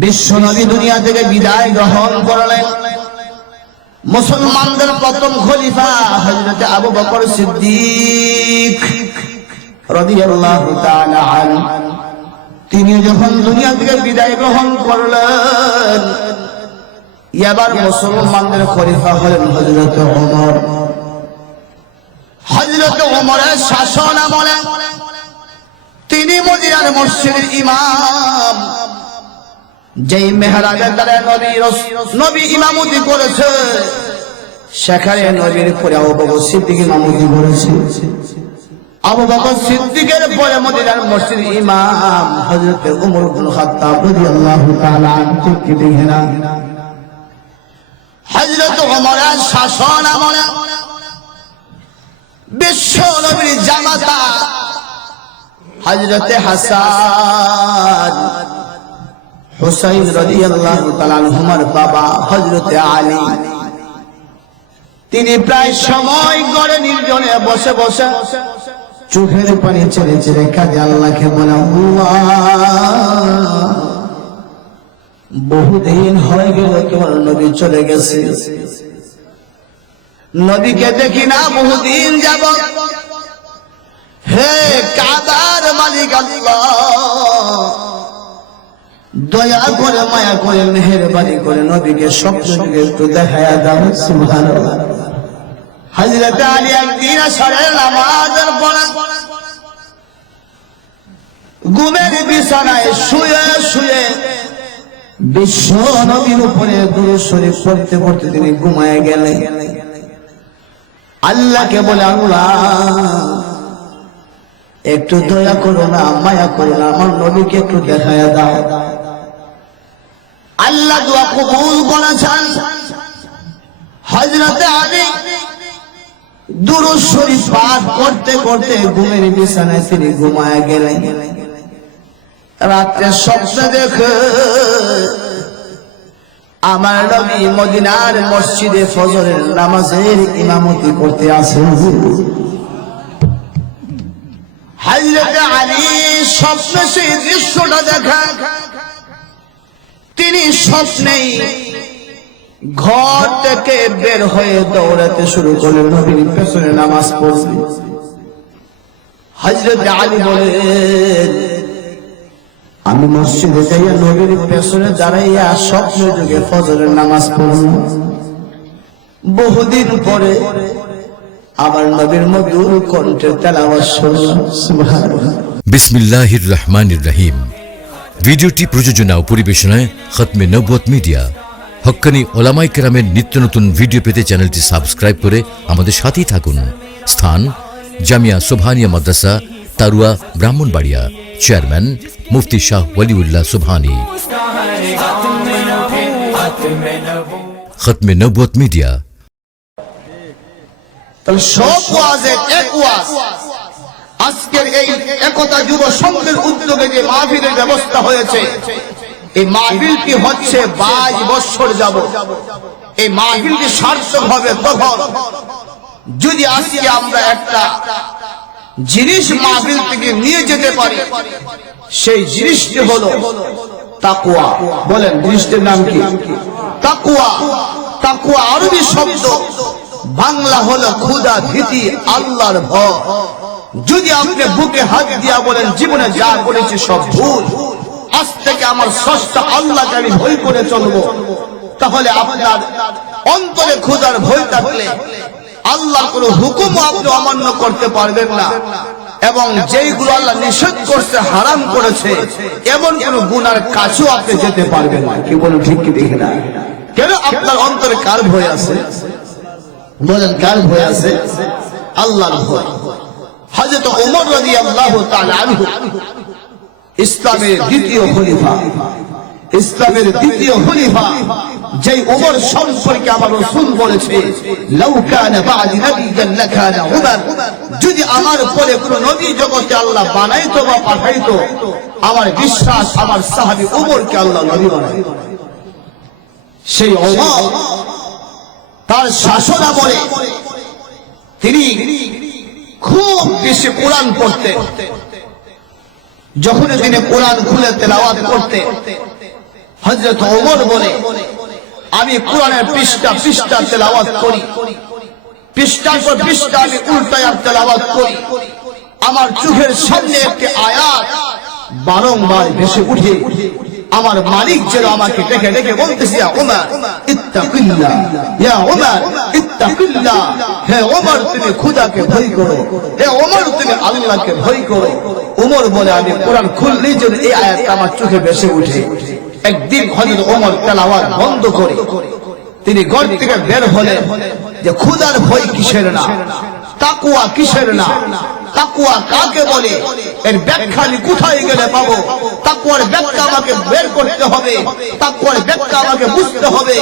বিশ্বনবী দুনিয়া থেকে বিদায় গ্রহণ করলেন। মুসলমানদের প্রথম খলিফা হযরত আবু বকর সিদ্দিক রাদিয়াল্লাহু তাআলা আনহু, তিনি যখন দুনিয়া থেকে বিদায় গ্রহণ করলেন, এবার মুসলমানদের খলিফা হলেন হযরত ওমর। হযরত ওমরের শাসন আমলে তিনি মদিনার মসজিদের ইমাম। যেই মেহরাবের দ্বারা নবী ইমামতি করেছে, সেখানে নবীর পরে আবু বকর সিদ্দিক ইমামতি করেছে। আবু বকর সিদ্দিকের পরে মদিনার মসজিদের ইমাম হযরত ওমর ইবনে খাত্তাব রাদিয়াল্লাহু তাআলা আনহু। কি দেখেন না, হযরত ওমরের শাসন আমলে বিশ্ব নবীর জামাতা হযরত হাসান হুসাইন রাদিয়াল্লাহু তাআলা আনহুমার বাবা হযরত আলী, তিনি প্রায় সময় গড়ে নির্জনে বসে বসে চোখের পানি ছেড়ে ছেড়ে কাঁদে আল্লাহকে বলে, বহুদিন হয়ে গেল তোমার নবী চলে গেছে, নবীকে দেখি না বহুদিন যাব। হে কাবার মালিক আল্লাহ, দয়া করে মায়া করে মেহেরবানি করে নবীকে স্বপ্নে একটু দেখায়া দাও। সুবহানাল্লাহ। হযরত আলী একদিন আসরের নামাজের পরে ঘুমের বিছানায় শুয়ে শুয়ে বিশ্ব নবীর উপরে দুরূদ শরীফ পড়তে পড়তে তিনি ঘুমায় গেলেন। আল্লাহকে বলে, আল্লাহ একটু দয়া করো না, মায়া করো না, আমার নবীকে একটু দেখায়া দাও। আল্লাহ দোয়া কবুল করেছেন। হযরত আলী দুরূদ শরীফ পাঠ করতে করতে ঘুমের বিছানায় তিনি ঘুমায় গেলেন। রাতে স্বপ্নে দেখে আমার নবী মদিনার মসজিদে ফজরের নামাজের ইমামতি করতে আসেন। হযরত আলী স্বপ্নে সেই দৃশ্যটা দেখা, তিনি স্বপ্নেই ঘর থেকে বের হয়ে দৌড়াতে শুরু করলেন, নবীর পেছনে নামাজ পড়লেন। হযরত আলী বলেন, আমি মসজিদে যাইয়া নবীর পেছনে দাঁড়াইয়া স্বপ্নে যুগে ফজরের নামাজ পড়লাম। বহুদিন পরে আবার নবীর মধুর কণ্ঠে তেলাওয়াত শুনলাম। সুবহানাল্লাহ। বিসমিল্লাহির রহমানির রহিম। ভিডিওটি প্রযোজনা ও পরিবেশনায় খতমে নবুয়ত মিডিয়া। হক্কানি ওলামায়ে কেরামের নিত্য নতুন ভিডিও পেতে চ্যানেলটি সাবস্ক্রাইব করে আমাদের সাথেই থাকুন। স্থান জামিয়া সুবহানিয়া মাদ্রাসা, তারুয়া, ব্রাহ্মণবাড়িয়া। চেয়ারম্যান মুফতি শাহ ওয়ালিউল্লাহ সুবহানি। খতমে নবুয়ত মিডিয়া। তাহলে সব ওয়াজের এক ওয়াজ, আজকের এই একতা যুব সংঘের উদ্যোগে যে মাহফিলের ব্যবস্থা হয়েছে, এই মাহফিলটি হচ্ছে 22 বছর যাব। এই মাহফিলটি সার্থক হবে তখন যদি আজকে আমরা একটা জিনিস মাহফিল থেকে নিয়ে যেতে পারি। সেই জিনিসটি হলো তাকওয়া। বলেন, জিনিসটির নাম কি? তাকওয়া। তাকওয়া আরবি শব্দ, বাংলা হলো খোদা ভীতি, আল্লাহর ভয়। যদি আপনি বুকে হাত দিয়া বলেন, জীবনে যা করেছি সব ভুল, আজ থেকে আমার স্রষ্টা আল্লাহকে আমি ভয় করে চলবো, তাহলে আপনার অন্তরে খোদার ভয় থাকলে আল্লাহর কোনো হুকুম আপনি অমান্য করতে পারবেন না। এবং যেইগুলো আল্লাহ নিষেধ করছে, হারাম করেছে, এমন কোন গুনার কাছেও আপনি যেতে পারবেন না। কি বলেন, ঠিক কি দেখে না? কেন? আপনার অন্তরে কার ভয় আছে? বলেন, কার ভয় আছে? আল্লাহর ভয়। হযরত ওমর রাদিয়াল্লাহু তাআলা আনহু ইসলামের দ্বিতীয় খলিফা, ইসলামের দ্বিতীয় খলিফা, যেই ওমর সম্পর্কে আমার রাসূল বলেছে, লাউ কানা বা'দি নাবিয়্যান লাকানা উমর, যদি আমার পরে কোন নবী জগতে আল্লাহ বানাইতো বা পাঠাইতো, আমার বিশ্বাস আমার সাহাবী ওমরকে আল্লাহ নবী বানাইতো। সেই ওমর তার শাসন আমলে তিনি খুব বেশি কোরআন পড়তেন। যখন তিনি কোরআন খুলে তেলাওয়াত করতে, হযরত ওমর বলে, আমি কোরআনের পৃষ্ঠা পৃষ্ঠা তেলাওয়াত করি, পৃষ্ঠার পর পৃষ্ঠা আমি উল্টায়া তেলাওয়াত করি, আমার চোখের সামনে একটি আয়াত বারংবার ভেসে উঠে, আমার মালিক যেন আমাকে ডেকে ডেকে বলতেছে, ইয়া ওমর ইত্তাকিল্লাহ, ইয়া ওমর ইত্তাকিল্লাহ, হে ওমর তুমি খোদাকে ভয় করো, হে ওমর তুমি আল্লাহকে ভয় করো। ওমর বলে, আমি কোরআন খুললেই যেন এই আয়াতটা আমার চোখে ভেসে উঠে। একদিন হযরত ওমর তেলাওয়াত বন্ধ করে তিনি ঘর থেকে বের হলেন, যে খোদার ভয় কিসের না, তাকওয়া কিসের না, তাকওয়া কাকে বলে, এর ব্যাখ্যা আমি কোথায় গেলে পাবো? তাকওয়ার ব্যাখ্যা আমাকে বের করতে হবে, তাকওয়ার ব্যাখ্যা আমাকে বুঝতে হবে।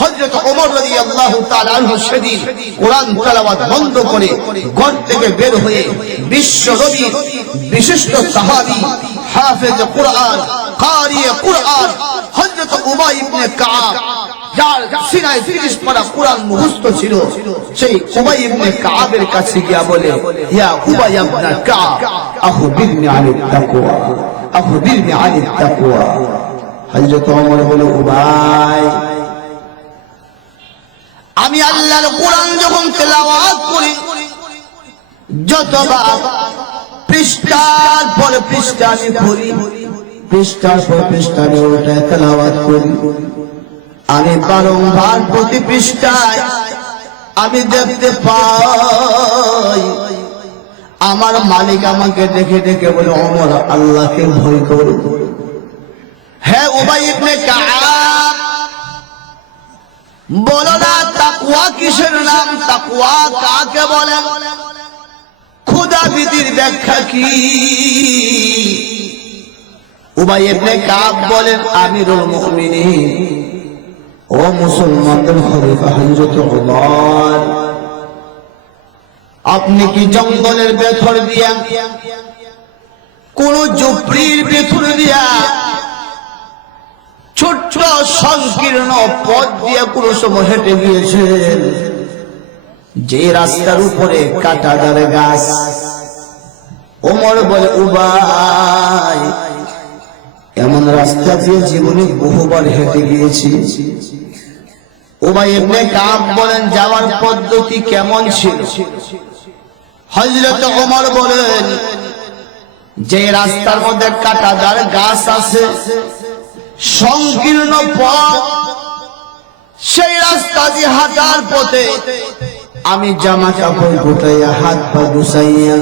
হযরত ওমর রাদিয়াল্লাহু তাআলা আনহু সেদিন কোরআন তেলাওয়াত বন্ধ করে ঘর থেকে বের হয়ে বিশ্ব নবীর বিশিষ্ট সাহাবী হাফেজ কোরআন, কারি কোরআন হযরত উবাই ইবনে কাব, যার সিনায় 30 পারা কোরআন মুখস্থ ছিল, সেই উবাই ইবনে কাবের কাছে গিয়া বলে, ইয়া উবাই ইবনে কাব আখবিরনি আনিত তাকওয়া, আখবিরনি আনিত তাকওয়া। হযরত ওমর বলে, উবাই, আমি আল্লাহর কোরআন যখন তেলাওয়াত করি, যতবার পৃষ্ঠার পর পৃষ্ঠা আমি পড়ি, পৃষ্ঠার পর পৃষ্ঠা আমি ওটা তেলাওয়াত করি, আমি বারংবার প্রতি পৃষ্ঠায় আমি দেখতে পাই আমার মালিক আমাকে দেখে দেখে বলে, ওমর আল্লাহকে ভয় করো। হে উবাই ইবনে কাব, বলো না তাকওয়া কিসের নাম, তাকওয়া কাকে বলে, খোদাভীতির ব্যাখ্যা কি? উবাই ইবনে কাব বলেন, আমিরুল মুমিনিন, ও মুসলমানদের খলিফা হযরত ওমর, আপনি কি জঙ্গলের ভেতর দিয়া, কোন ঝুপড়ির ভেতর দিয়া, ছোট্ট সংকীর্ণ পথ দিয়ে কোন সময় হেঁটে গিয়েছেন, যে রাস্তার উপরে কাঁটাদার গাছ? ওমর বলে, উবাই, এমন রাস্তা দিয়ে জীবনে বহুবার হেঁটে গিয়েছি। উবাই ইবনে কাব বলেন, যাওয়ার পদ্ধতি কেমন ছিল? হযরত ওমর বলেন, যে রাস্তার মধ্যে কাঁটাদার গাছ আছে, সংকীর্ণ পথ, সেই রাস্তা দিয়ে হাঁটার পথে আমি জামা কাপড় গুটাইয়া, হাত পা গুছাইয়া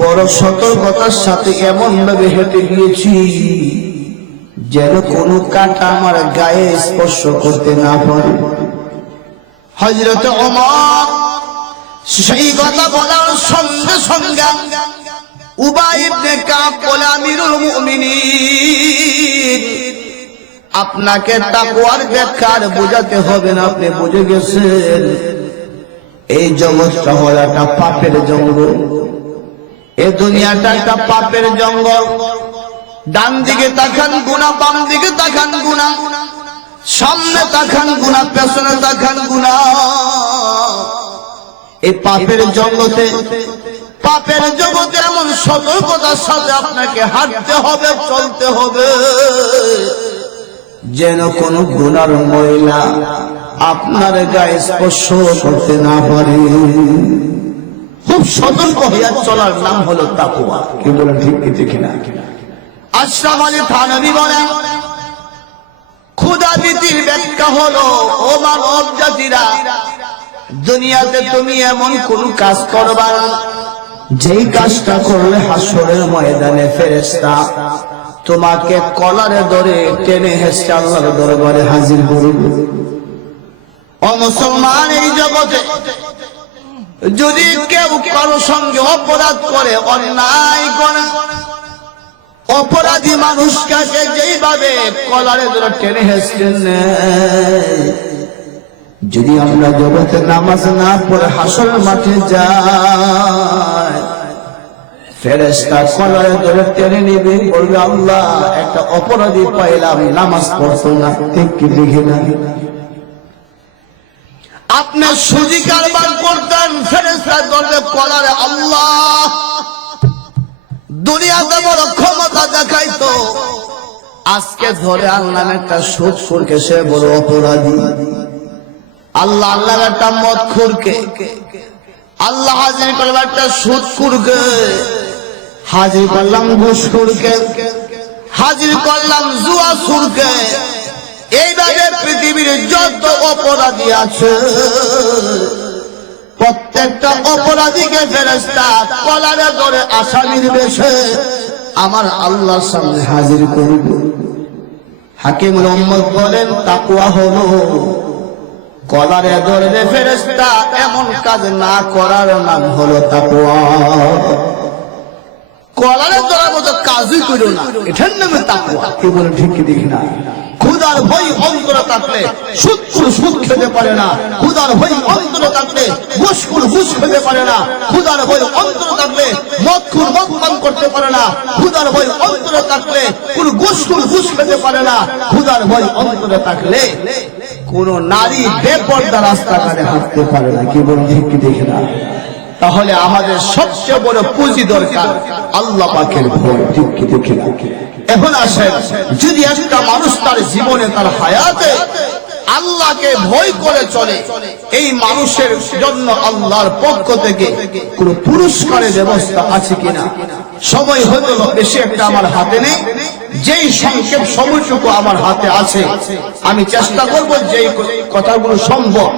বড় সতর্কতার সাথে এমন ভাবে হেঁটে গিয়েছি যেন কোনো কাঁটা আমার গায়ে স্পর্শ করতে না পারে। হযরত ওমর সেই কথা বলার সঙ্গে সঙ্গে উবাই ইবনে কাব বলে, আমিরুল মুমিনিন, আপনাকে তাকওয়ার ব্যাখ্যা বোঝাতে হবে না, আপনি বুঝে গেছেন। এই জগৎটা হলো একটা পাপের জঙ্গল, এই দুনিয়াটা একটা পাপের জঙ্গল। ডান দিকে তাকান গুনাহ, বাম দিকে তাকান গুনাহ, সামনে তাকান গুনাহ, পেছনে তাকান গুনাহ। এই পাপের জগতে, পাপের জগতে এমন সতর্কতার সাথে আপনাকে হাঁটতে হবে, চলতে হবে, যেন কোন গুনার ময়লা আপনার গায়ে স্পর্শ করতে না পারে। খুব সতর্ক হইয়া চলার নাম হলো তাকওয়া। কি বলেন, ঠিক কি না? আশরাফ আলী থানভী বলেন, খোদাভীতির ব্যাখ্যা হলো, ও মানব জাতিরা, দুনিয়াতে তুমি এমন কোন কাজ করবা না, যেই কাজটা করলে হাসরের ময়দানে ফেরেশতা তোমাকে কলারে ধরে টেনে হেঁচড়ে আল্লাহর দরবারে হাজির করবে। ও মুসলমান, এই জগতে যদি কেউ কারো সঙ্গে অপরাধ করে, অন্যায় করে, অপরাধী মানুষকে যেইভাবে কলারে ধরে টেনে হেঁচড়ে নেয়, যদি আমরা জগতে নামাজ না পড়ে হাসরের মাঠে যাই, ফেরেশতা কলারে ধরে টেনে নিবে, বলবে, আল্লাহ, একটা অপরাধী পাইলাম, নামাজ পড়তো না, ঠিক কি দেখে না? আপনি সুজি কারবার করতেন, ফেরেশতা ধরবে কলারে, আল্লাহ, দুনিয়াতে বড় ক্ষমতা দেখাইতো, আজকে ধরে আনলাম একটা সুদখোরকে, সে বড় অপরাধী। আল্লাহ আল্লাহ একটা মদখোরকে, আল্লাহ হাজির করলাম একটা সুদখোরকে, হাজির করলাম ঘুষখোরকে, হাজির করলাম জুয়াখোরকে। এইভাবে পৃথিবীর যত অপরাধী আছে প্রত্যেকটা অপরাধীকে ফেরেশতা কলারে ধরে আসামির বেশে আমার আল্লাহর সামনে হাজির করব। হাকিমুল উম্মত বলেন তাকওয়া হলো কলারে ধরে ফেরেশতা এমন কাজ না করার নাম হলো তাকওয়া। কলারে ধরার মতো কাজই করো না, এটার নামে তাকওয়া। কি বলে ঠিক কি দেখি না? খুদার ভয় অন্তরে থাকলে সুদখোর সুদ খেতে পারে না, খুদার ভয় অন্তরে থাকলে ঘুষখোর ঘুষ খেতে পারে না, খুদার ভয় অন্তরে থাকলে মদখোর মদ পান করতে পারে না, খুদার ভয় অন্তরে থাকলে কোন ঘুষখোর ঘুষ খেতে পারে না, খুদার ভয় অন্তরে থাকলে কোন নারী বেপরদা রাস্তাঘাটে হাঁটতে পারে না। কি বলে ঠিক কি দেখে না? তাহলে আমাদের সবচেয়ে বড় পুঁজি দরকার আল্লাহ পাকের ভয়। ঠিক কি দেখে না? এখন আসেন, যদি একটা মানুষ তার জীবনে তার হায়াতে আল্লাহকে ভয় করে চলে, এই মানুষের জন্য আল্লাহর পক্ষ থেকে কোন পুরস্কারের ব্যবস্থা আছে কিনা? সময় হয়তো বেশি একটা আমার হাতে নেই, যেই সংক্ষেপ সময়টুকু আমার হাতে আছে আমি চেষ্টা করব যেই কথাগুলো সম্ভব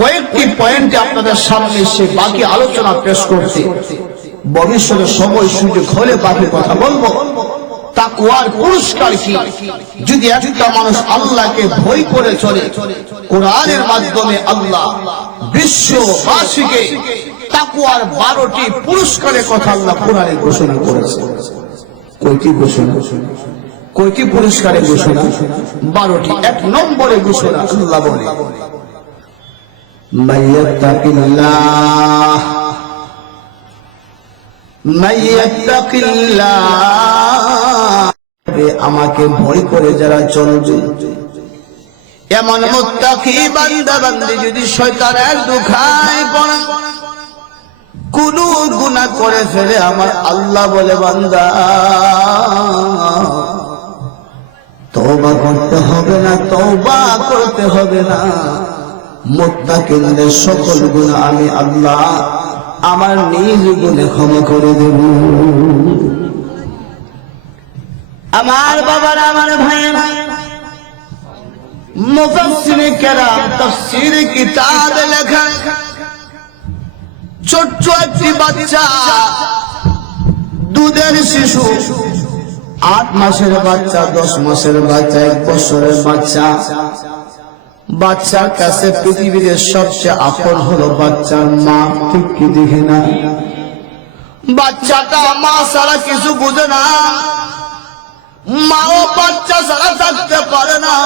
কয়েকটি পয়েন্টে আপনাদের সামনে সে বাকি আলোচনা পেশ করতে। ভবিষ্যতে সময় সুযোগ হলে বাকি কথা বলবো। তাকওয়ার পুরস্কার কি? যদি একটা মানুষ আল্লাহকে ভয় করে চলে, কোরআনের মাধ্যমে আল্লাহ বিশ্ববাসীকে তাকওয়ার 12টি পুরস্কারের কথা আল্লাহ কোরআনে ঘোষণা করেছে। কয়টি ঘোষণা? কয়টি পুরস্কারের ঘোষণা? 12টি। 1 নম্বরে ঘোষণা আল্লাহ বলে মাইয়াত্তাকিল্লাহ মাইয়াত্তাকিল্লাহ, আমাকে ভয় করে যারা চলবে, এমন মুত্তাকি বান্দা বান্দি যদি শয়তানের দুখায় পড়ে কোন গুনাহ করে ফেলে, আমার আল্লাহ বলে বান্দা তওবা করতে হবে না, তওবা করতে হবে না, মুত্তাকিনদের সকল গুনাহ আমি আল্লাহ আমার নিজ গুণে ক্ষমা করে দেব। আমার বাবারা, আমার ভাইয়েরা, মুফাসসিরে কেরাম তাফসীর কিতাবে লেখা ছোট্ট একটি বাচ্চা, দুধের শিশু, 8 মাসের বাচ্চা, 10 মাসের বাচ্চা, 1 বছরের বাচ্চা, বাচ্চার কাছে পৃথিবীর সবচেয়ে আপন হলো বাচ্চার মা। ঠিক কি দেখে না? বাচ্চাটা মা ছাড়া কিছু বুঝে না, মাও বাচ্চা ছাড়া থাকতে পারে না।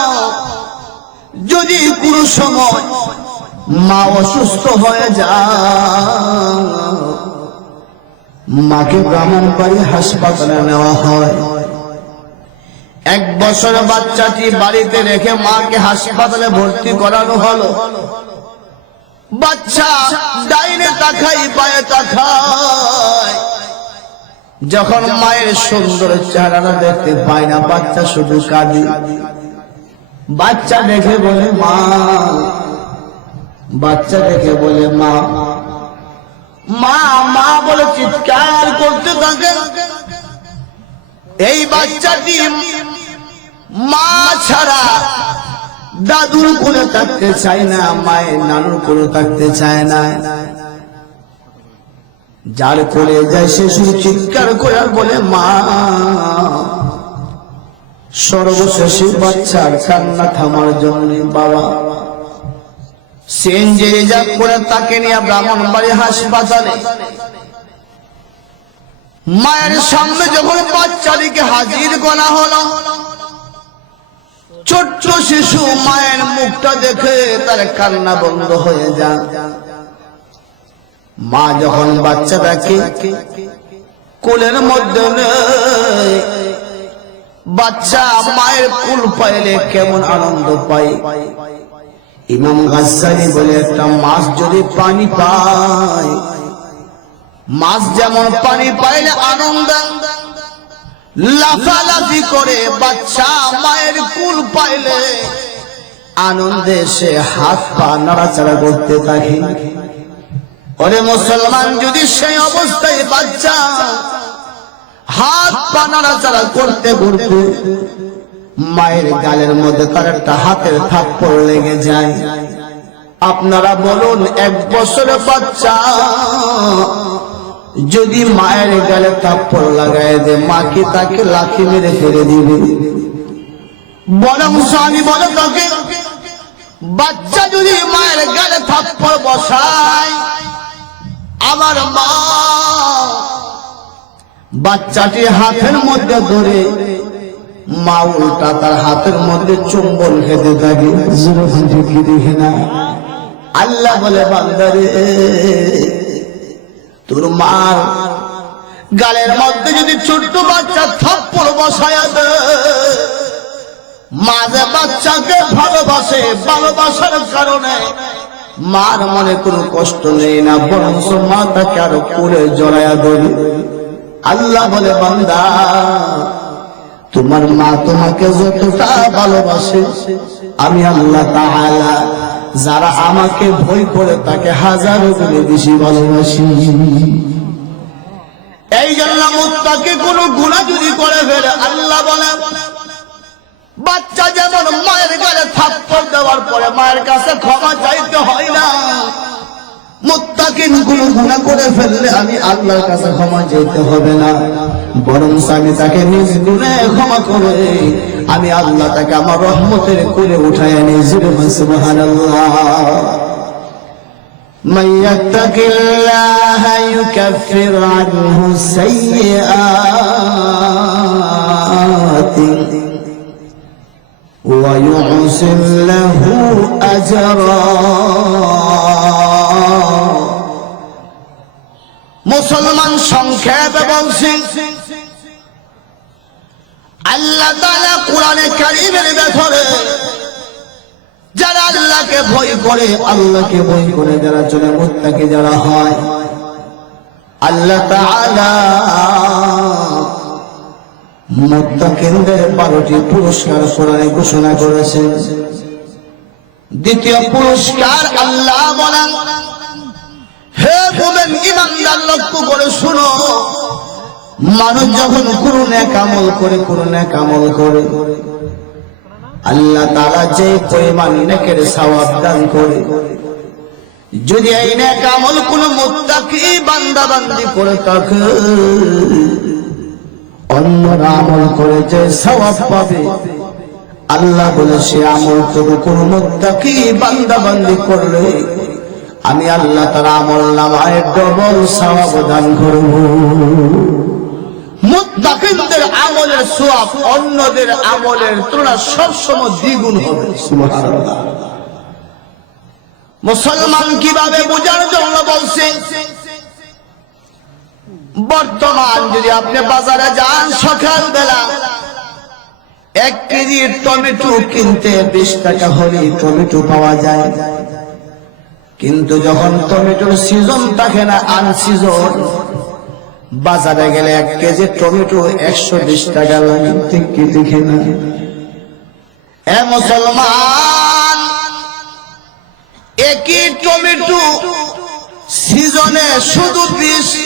যদি কোনো সময় মা অসুস্থ হয়ে যায়, মাকে ব্রাহ্মণবাড়ি হাসপাতালে নেওয়া হয়। 1 বছরের বাচ্চাটি বাড়িতে রেখে মাকে হাসপাতালে ভর্তি করানো হলো। বাচ্চা ডাইনে তাকাই বায়ে তাকায়, যখন মায়ের সুন্দর চেহারাটা দেখতে পায় না, বাচ্চা শুধু কাঁদে। বাচ্চা দেখে বলে মা, বাচ্চা দেখে বলে মা, মা মা বলে চিৎকার করতে থাকে। এই বাচ্চাটি মা ছাড়া দাদুর কোলে থাকতে চায় না, মায়ের নানুর কোলে থাকতে চায় না। যার কোলে যায় সে শুধু চিৎকার করে বলে মা। সর্বশেষে বাচ্চার কান্না থামার জন্য বাবা সিএনজি রিজার্ভ করে তাকে নিয়ে ব্রাহ্মণবাড়ি হাসপাতালে, মায়ের সামনে যখন বাচ্চাটিকে হাজির করা হলো, ছোট্ট শিশু মায়ের মুখটা দেখে তার কান্না বন্ধ হয়ে যায়। মা যখন বাচ্চাটাকে কোলের মধ্যে নেয়, বাচ্চা মায়ের কুল পাইলে কেমন আনন্দ পায়। ইমাম গাজ্জালি বলে একটা মাছ যদি পানি পায়, মাছ যেমন পানি পাইলে আনন্দ, লাফালাফি করে বাচ্চা মায়ের কুল পাইলে আনন্দে সে হাত পা নাড়াচাড়া করতে থাকে। ওরে মুসলমান, যদি সেই অবস্থায় বাচ্চা হাত পা নাড়াচাড়া করতে করতে মায়ের গালের মধ্যে তার একটা হাতের থাপ্পড় লেগে যায়, আপনারা বলুন 1 বছরের বাচ্চা যদি মায়ের গালে থাপ্পড় লাগায় দেয়, মা কি তাকে লাথি মেরে ফেলে দিবে? বরং স্বামী বলে তোকে, বাচ্চা যদি মায়ের গালে থাপ্পড় বসায়, আমার মা বাচ্চাটি হাতের মধ্যে ধরে মা উল্টা তার হাতের মধ্যে চুম্বন খেতে থাকে। দেখে না, আল্লাহ বলে বান্দারে, তোর মার গালের মধ্যে যদি ছোট্ট বাচ্চা থাপ্পড় বসায়া দেয়, মা যে বাচ্চাকে ভালোবাসে, ভালোবাসার কারণে মার মনে কোনো কষ্ট নেই না, বরং মা তাকে আরো করে জড়ায়া ধরে। আল্লাহ বলে বান্দা, তোমার মা তোমাকে যতটা ভালোবাসে, আমি আল্লাহ তাআলা যারা আমাকে ভয় করে তাকে 1000 গুণে বেশি ভালোবাসি। এই জন্য মুত্তাকি কোনো গুনাহ যদি করে ফেলে, আল্লাহ বলে বাচ্চা যেমন মায়ের গালে থাপ্পড় দেওয়ার পরে মায়ের কাছে ক্ষমা চাইতে হয় না, মুত্তাকিন কোনো গুনাহ করে ফেললে আমি আল্লাহর কাছে ক্ষমা চাইতে হবে না, বরং আমি তাকে নিজ গুণে ক্ষমা করে আমি আল্লাহ তাকে আমার রহমতের কোলে উঠায় নিয়ে সুবহানাল্লাহ। মান ইয়াত্তাকিল্লাহা ইউকাফির আনহু সাইয়্যাতি ওয়া ইউহসিন লাহু আজরা। মুসলমান সংক্ষেপে বলছি, আল্লাহ তাআলা কোরআনে কারীমের ভেতরে যারা আল্লাহকে ভয় করে, আল্লাহকে ভয় করে যারা চলে মুত্তাকি যারা হয়, আল্লাহ তাআলা মুত্তাকিনদের 12টি পুরস্কার কোরআনে ঘোষণা করেছেন। দ্বিতীয় পুরস্কার আল্লাহ বলেন, হে মুমিন ঈমানদার লক্ষ্য করে শুনো, মানুষ যখন কোনো নেক আমল করে, কোনো নেক আমল করে, আল্লাহ তাআলা যে পরিমাণ নেকের সওয়াব দান করে, যদি এই নেক আমল কোনো মুত্তাকি বান্দা বান্দি করে থাকে, অন্যরা আমল করে যে সওয়াব পাবে, আল্লাহ বলে সে আমল কোনো মুত্তাকি বান্দা বান্দি করলে আমি আল্লাহ তার আমল নামায় ডবল সওয়াব দান করব। মুত্তাকিনদের আমলের সওয়াব অন্যদের আমলের তুলনায় সবসময় দ্বিগুণ হবে। সুবহানাল্লাহ। মুসলমান কিভাবে বোঝার জন্য বলছে, বর্তমান যদি আপনি বাজারে যান সকালবেলা 1 কেজি টমেটো কিনতে 20 টাকা হলে টমেটো পাওয়া যায়, কিন্তু যখন টমেটোর সিজন থাকে না, আনসিজন, বাজারে গেলে 1 কেজি টমেটো 120 টাকা লাগে। ঠিক কি দেখে না? এ মুসলমান, একই টমেটো সিজনে শুধু 20,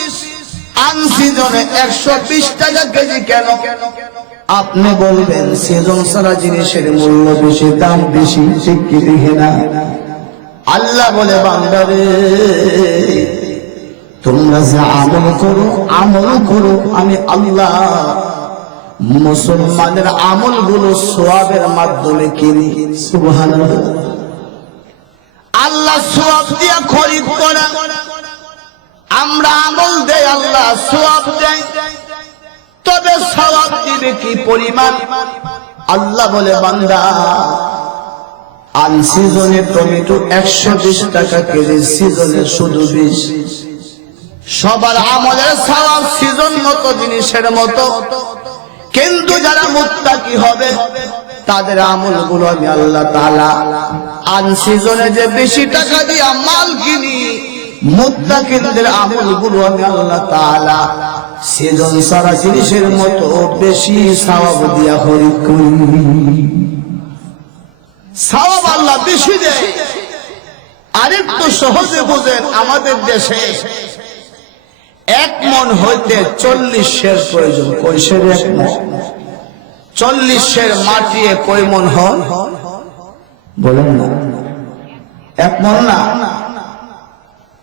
আনসিজনে 120 টাকা কেজি কেন? আপনি বলবেন সিজন ছাড়া জিনিসের মূল্য বেশি, দাম বেশি। ঠিক কি দেখে না? আল্লাহ বলে বান্দারে, তোমরা যে আমল করো, আমি আল্লাহ মুসলমানের আমলগুলো সওয়াবের মাধ্যমে কিনি। সুবহানাল্লাহ। আল্লাহ সওয়াব দিয়া খরিদ করে, আমরা আমল দেই, আল্লাহ সওয়াব দেয়। তবে সওয়াব দিবে কি পরিমাণ? আল্লাহ বলে বান্দা, আনসিজনে টমেটো 120 টাকা কেজি, সিজনে শুধু 20। সবার আমলের সওয়াব সিজন মতো, জিনিসের মতো, কিন্তু যারা মুত্তাকি হবে তাদের আমলগুলো আমি আল্লাহ তাআলা আনসিজনে যে বেশি টাকা দিয়া মাল কিনি, মুত্তাকিনদের আমলগুলো আমি আল্লাহ তাআলা সেজন সারা জিনিসের মতো বেশি সওয়াব দিয়া খরিদ করি। সওয়াব আল্লাহ বেশি দেয়। আরেকটু সহজে বোঝেন, আমাদের দেশে 1 মণ হইতে 40 সের প্রয়োজন। কয় সের? 1 মণ। 40 সের মাটি কয় মণ হয় বলেন না? 1 মণ না,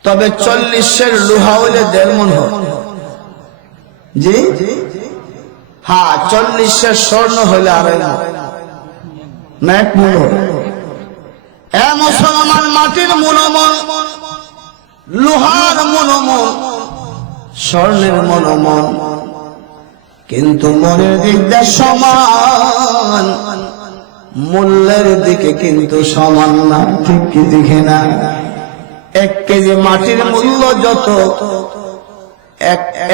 তবে 40 সের লোহা হইলে 1.5 মণ হয়। জি হ্যাঁ, 40 সের স্বর্ণ হইলে 2.5 মণ না, 1 মণ হয়। মুসলমান, মাটির মনোমন, লোহার মনোমন, স্বর্ণের মনোমন, কিন্তু মনের দিক দিয়ে সমান, মূল্যের দিকে কিন্তু সমান না। ঠিক কি দেখে না? 1 কেজি মাটির মূল্য যত,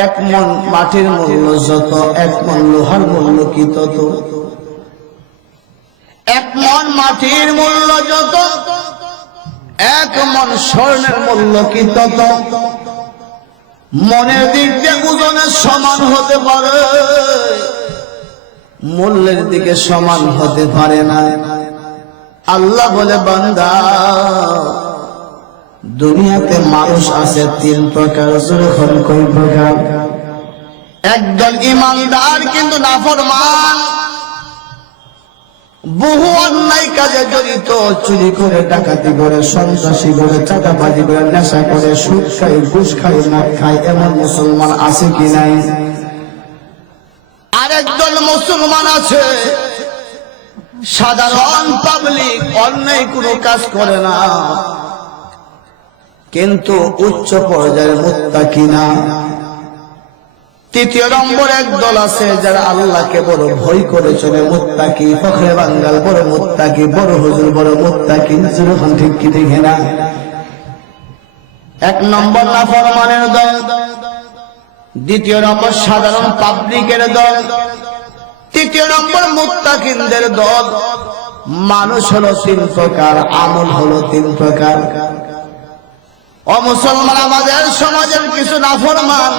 এক মণ মাটির মূল্য যত, 1 মণ লোহার মূল্য কি তত। 1 মণ মাটির মূল্য যত, 1 মণ স্বর্ণের মূল্য কি তত। মনের দিক দিয়ে ওজনের সমান হতে পারে, মূল্যের দিকে সমান হতে পারে না। আল্লাহ বলে, বান্দা, দুনিয়াতে মানুষ আছে 3 প্রকার। কয় প্রকার? একদল ইমানদার কিন্তু নাফরমান, বহু অন্যায় কাজে জড়িত, চুরি করে, ডাকাতি করে, সন্ত্রাসী করে, চাঁদাবাজি করে, নেশা করে, সুদ খায়, ঘুষ খায়, মদ খায়, এমন মুসলমান আছে কি নাই? আরেকদল মুসলমান আছে সাধারণ পাবলিক, অন্যায় কোনো কাজ করে না, কিন্তু উচ্চ পর্যায়ের মুত্তাকি না। 3য় নম্বর একদল আছে যারা আল্লাহকে বড় ভয় করে চলে, মুত্তাকি, ফখরে বাঙ্গাল বড় মুত্তাকি, বড় হুজুর বড় মুত্তাকি। যখন ঠিক কি দেখে না? 1 নম্বর নাফরমানের দল, 2য় নম্বর সাধারণ পাবলিকের দল, 3য় নম্বর মুত্তাকিনদের দল। মানুষ হলো 3 প্রকার, আমল হলো 3 প্রকার। ও মুসলমান, আমাদের সমাজের কিছু নাফরমান,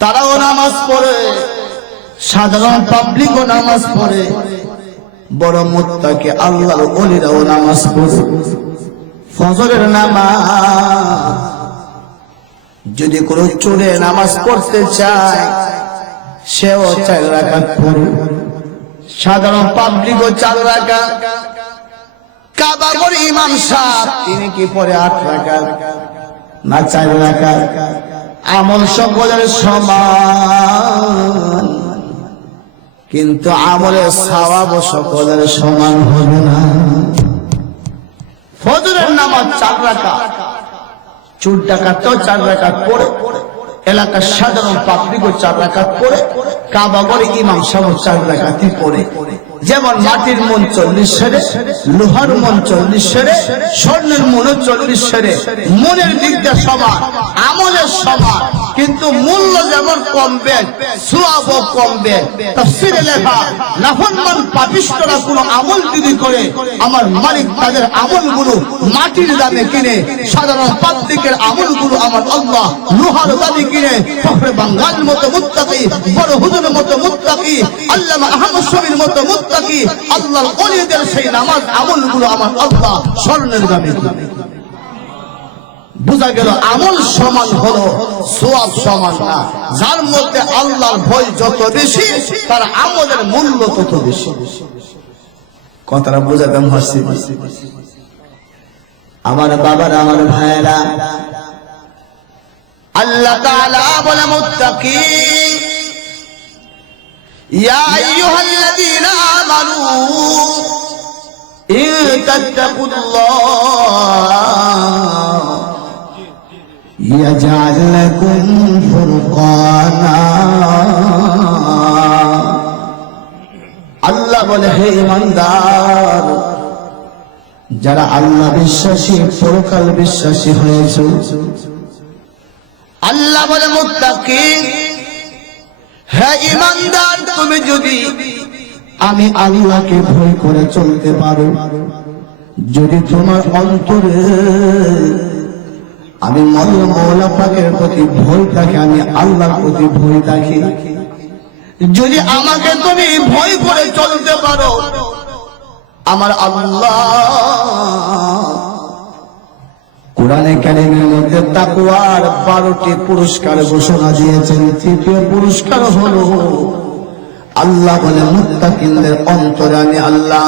তারাও নামাজ পড়ে, সাধারণ পাবলিকও নামাজ পড়ে, বড় মুত্তাকি আল্লাহর ওলিরাও নামাজ পড়ে। ফজরের নামাজ যদি কোনো চোরে নামাজ পড়তে চায়, সেও 4 রাকাত পড়ে, সাধারণ পাবলিকও 4 রাকাত। কাবার ইমাম সাহেব তিনি কি পড়ে 8 রাকাত না 4 রাকাত? আমল সকলের সমান, কিন্তু আমলের সওয়াব সকলের সমান হবে না। ফজরের নামাজ 4 রাকাত, চোর ডাকাতও 4 রাকাত পড়ে, এলাকার সাধারণ পাবলিকও 4 রাকাত পড়ে, কাবার ইমাম সাহেব 4 রাকাতই পড়ে। যেমন মাটির মণ 40 সেরে, লোহার মণ 40 সেরে, স্বর্ণের মণও 40 সেরে। মনের দিক দিয়ে সমান, আমলের সমান, কিন্তু মূল্য যেমন কমবে, সওয়াবও কমবে। তাফসীরে লেখা, নাফরমান পাপিষ্ঠরা কোনো আমল যদি করে, আমার মালিক তাদের আমলগুলো মাটির দামে কিনে, সাধারণ পাবলিকের আমলগুলো আমার আল্লাহ লোহার দামে কিনে। ফখরে বাঙ্গাল মতো মুত্তাকি, বড় হুজুরের মতো মুত্তাকি, আল্লামা আহমদ শফির মতো মুত্তাকি, আল্লাহর ওলিদের সেই নামাজ আমলগুলো আমার আল্লাহ স্বর্ণের দামে কিনে। বুঝা গেল, আমল সমান হলো, সওয়াব সমান না। যার মধ্যে আল্লাহর ভয় যত বেশি, তার আমলের মূল্য তত বেশি। কথাটা বুঝাতাম হাসি। আমার বাবার, আমার ভাইয়েরা, আল্লাহ তাআলা বলে, মুত্তাকি ইয়া আইয়ুহাল্লাযীনা আমানু ইন তাত্তাকুল্লাহ ইয়াজআল লাকুম ফুরকানা। আল্লাহ বলে, হে ঈমানদার, যারা আল্লাহ বিশ্বাসী, পরকাল বিশ্বাসী হয়েছে, আল্লাহ বলে, মুত্তাকি, হে ঈমানদার, তুমি যদি আমি আল্লাহকে ভয় করে চলতে পারো, যদি তোমার অন্তরে আমি মৌলা পাকের প্রতি ভয় থাকি, আমি আল্লাহর প্রতি ভয় থাকি। যদি আমাকে তুমি ভয় করে চলতে পারো, আমার আল্লাহ কোরআনে কারিমের মধ্যে তাকওয়ার 12টি পুরস্কার ঘোষণা দিয়েছেন। তৃতীয় পুরস্কার হলো আল্লাহ বলে মুত্তাকিনদের অন্তরে আমি আল্লাহ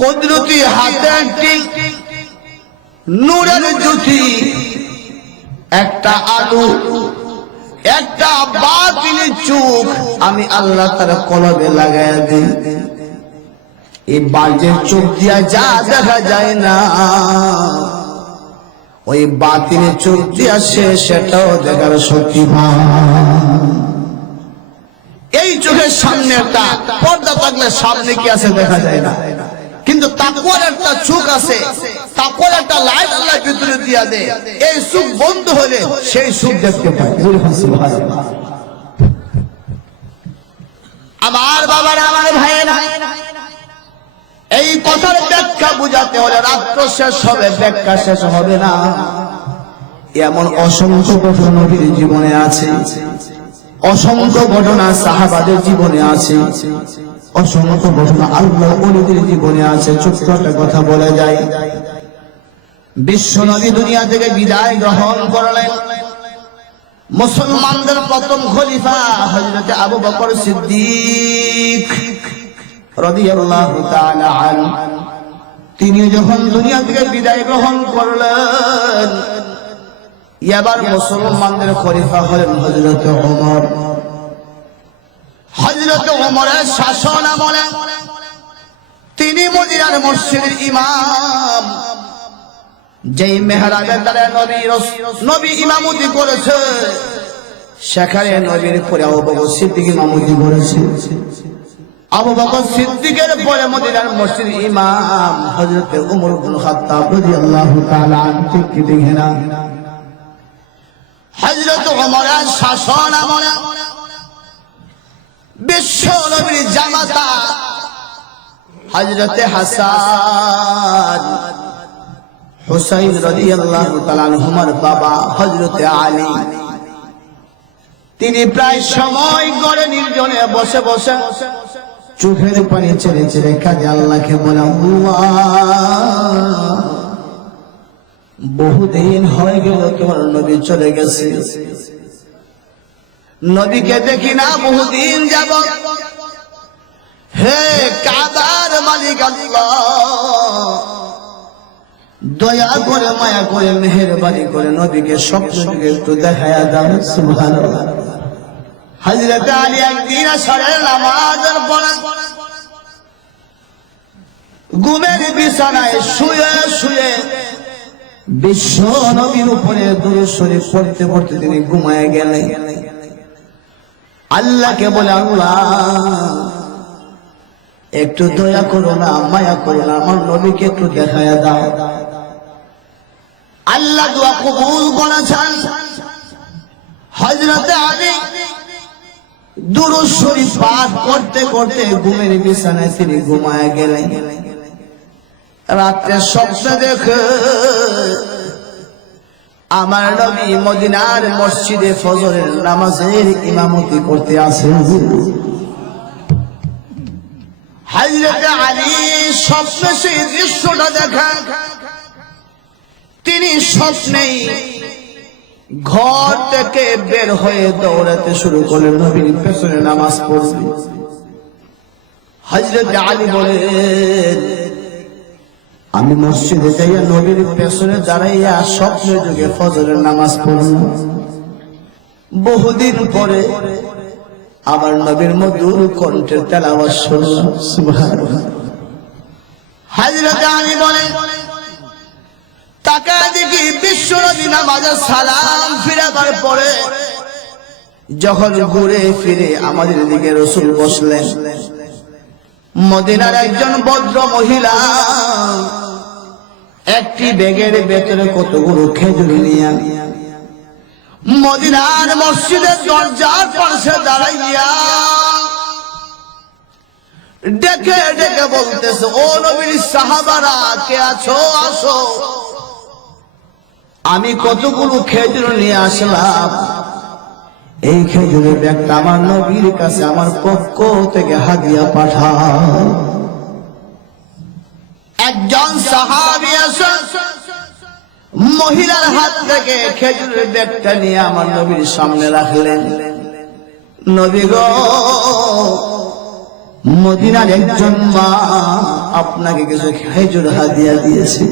কুদরতি হাতে একটি নূরের জ্যোতি, একটা আলো, একটা বাতিলের চোখ আমি আল্লাহ তার কলবে লাগাইয়া দিই। এই বাজের চোখ দিয়া যা দেখা যায় না, ওই বাতিলের চোখ দিয়া সেটাও দেখার শক্তি পায়। এই চোখের সামনে একটা পর্দা থাকলে সামনে কি আছে দেখা যায় না, কিন্তু তাকওয়ার একটা চোখ আছে, তাকওয়ার একটা লাইট আল্লাহ ভিতরে দিয়া দেয়। এই চোখ বন্ধ হলে সেই চোখ দেখতে পায়। আমার বাবার, আমার ভাইয়েরা, এই কথার ব্যাখ্যা বুঝাতে হলে রাত্র শেষ হবে, ব্যাখ্যা শেষ হবে না। এমন অসংখ্য ঘটনা নবীর জীবনে আছে, অসংখ্য ঘটনা সাহাবাদের জীবনে আছে, অসংখ্য ঘটনা আল্লাহর ওলিদের জীবনে আছে। ছোট্ট একটা কথা বলা যায়, বিশ্ব নবী দুনিয়া থেকে বিদায় গ্রহণ করলেন। মুসলমানদের প্রথম খলিফা হযরত আবু বকর সিদ্দিক রাদিয়াল্লাহু তাআলা আনহু, তিনি যখন দুনিয়া থেকে বিদায় গ্রহণ করলেন, এবার মুসলমানদের খলিফা হলেন হযরত ওমর। হযরত ওমরের শাসন আমলে তিনি মদিনার মসজিদের ইমাম। যেই মেহরাবে তারা নবী ইমামতি করেছে, সেখানে নবীর পরে আবু বকর সিদ্দিক ইমামতি করেছে। আবু বকর সিদ্দিকের পরে মদিনার মসজিদের ইমাম হযরত ওমর ইবনে খাত্তাব রাদিয়াল্লাহু তাআলা আনহু। কি দেখেন না, হযরত ওমরের শাসন আমলে বিশ্ব নবীর জামাতা হযরত হাসান হুসাইন রাদিয়াল্লাহু তাআলা আনহুমার বাবা হযরত আলী, তিনি প্রায় সময় গড়ে নির্জনে বসে বসে চোখের পানি ছেড়ে ছেড়ে কাজে আল্লাহকে বলে, বহুদিন হয়ে গেল তোমার নবী চলে গেছে, নবীকে দেখি না বহুদিন যাব। হে কাবার মালিক আল্লাহ, দয়া করে মায়া করে মেহেরবানি করে নবীকে স্বপ্ন যুগে একটু দেখায়া দাও। সুবহানাল্লাহ। হযরত আলী একদিন আসরের নামাজ পড়েন, ঘুমের বিছানায় শুয়ে শুয়ে বিশ্ব নবীর উপরে দুরূদ শরীফ পড়তে পড়তে তিনি ঘুমায় গেলেন। আল্লাহকে বলে, আল্লাহ একটু দয়া করো না, মায়া করো না, আমার নবীকে একটু দেখায়া দাও। আল্লাহ দোয়া কবুল করেছেন। হযরত আলী দুরূদ শরীফ পাঠ করতে করতে ঘুমের বিছানায় তিনি ঘুমায় গেলেন। রাতে স্বপ্ন দেখে আমার নবী মদিনার মসজিদে ফজরের নামাজের ইমামতি করতে আসেন। হযরত আলী স্বপ্নে সেই দৃশ্যটা দেখা, তিনি স্বপ্নেই ঘর থেকে বের হয়ে দৌড়াতে শুরু করলেন, নবীর পেছনে নামাজ পড়তে। হযরত আলী বলেন, আমি মসজিদে যাইয়া নবীর পেছনে দাঁড়াইয়া স্বপ্নে যুগে ফজরের নামাজ পড়লাম। বহুদিন পরে আবার নবীর মধুর কণ্ঠের তেলাওয়াত শুনলাম। সুবহানাল্লাহ। হযরত আলী বলেন, তাকায় দেখি বিশ্ব নবী নামাজে সালাম ফিরাবার পরে যখন ঘুরে ফিরে আমাদের দিকে রাসূল বসলেন, মদিনার একজন ভদ্র মহিলা একটি ব্যাগের ভেতরে কতগুলো খেজুর নিয়ে মদিনার মসজিদের দরজার পাশে দাঁড়াইয়া ডেকে ডেকে বলতেছে, ও নবীর সাহাবারা কে আছো, আসো। আমি কতগুলো খেজুর নিয়ে আসলাম, এই খেজুরের ব্যাগটা আমার নবীর কাছে আমার পক্ষ থেকে হাদিয়া পাঠাও। একজন সাহাবী এসে মহিলার হাত থেকে খেজুরের ব্যাগটা নিয়ে আমার নবীর সামনে রাখলেন। নবী গো, মদিনার একজন মা আপনাকে কিছু খেজুর হাদিয়া দিয়েছে।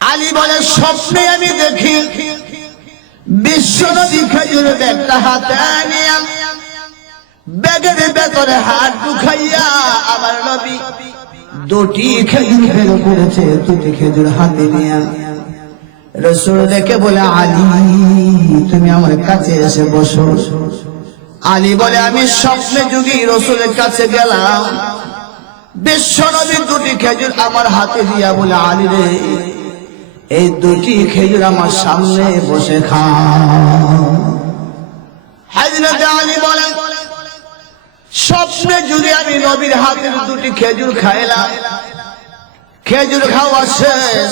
আলী বলে, স্বপ্নে আমি দেখি বিশ্বনবী খেজুরের ব্যাগটা হাতে নিয়ে ব্যাগের ভেতরে হাত ঢুকাইয়া আমার নবী দুটি খেজুর বের করেছে। দুটি খেজুর হাতে নিয়ে রাসূল দেখে বলে, আলী তুমি আমার কাছে এসে বসো। আলী বলে, আমি স্বপ্নে যুগে রাসূলের কাছে গেলাম, বিশ্বনবী দুটি খেজুর আমার হাতে দিয়া বলে, আলী রে, এই দুটি খেজুর আমার সামনে বসে খাও। হযরত আলী বলেন, স্বপ্নে যুগে আমি নবীর হাতের দুটি খেজুর খাইলাম। খেজুর খাওয়া শেষ,